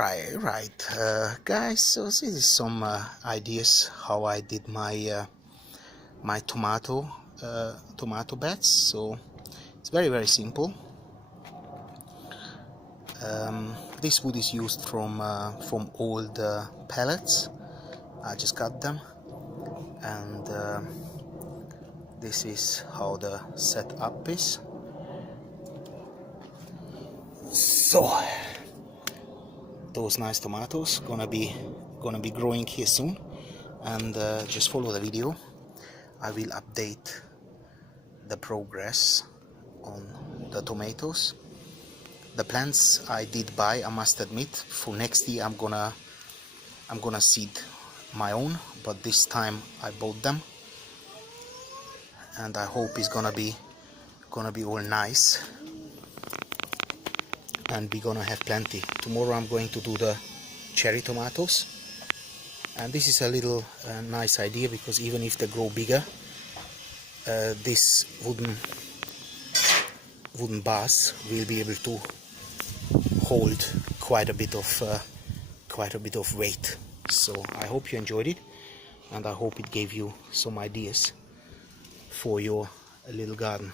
Guys, so this is some ideas how I did my my tomato beds. So it's very simple. This wood is used from old pellets. I just cut them, and this is how the setup is. So those nice tomatoes gonna be growing here soon, and just follow the video. I will update the progress on the tomatoes. The plants I did buy, I must admit, for next year I'm gonna seed my own, but this time I bought them, and I hope it's gonna be all nice, and we're gonna have plenty. Tomorrow I'm going to do the cherry tomatoes, and this is a little nice idea, because even if they grow bigger, this wooden bars will be able to hold quite a bit of weight. So I hope you enjoyed it, and I hope it gave you some ideas for your little garden.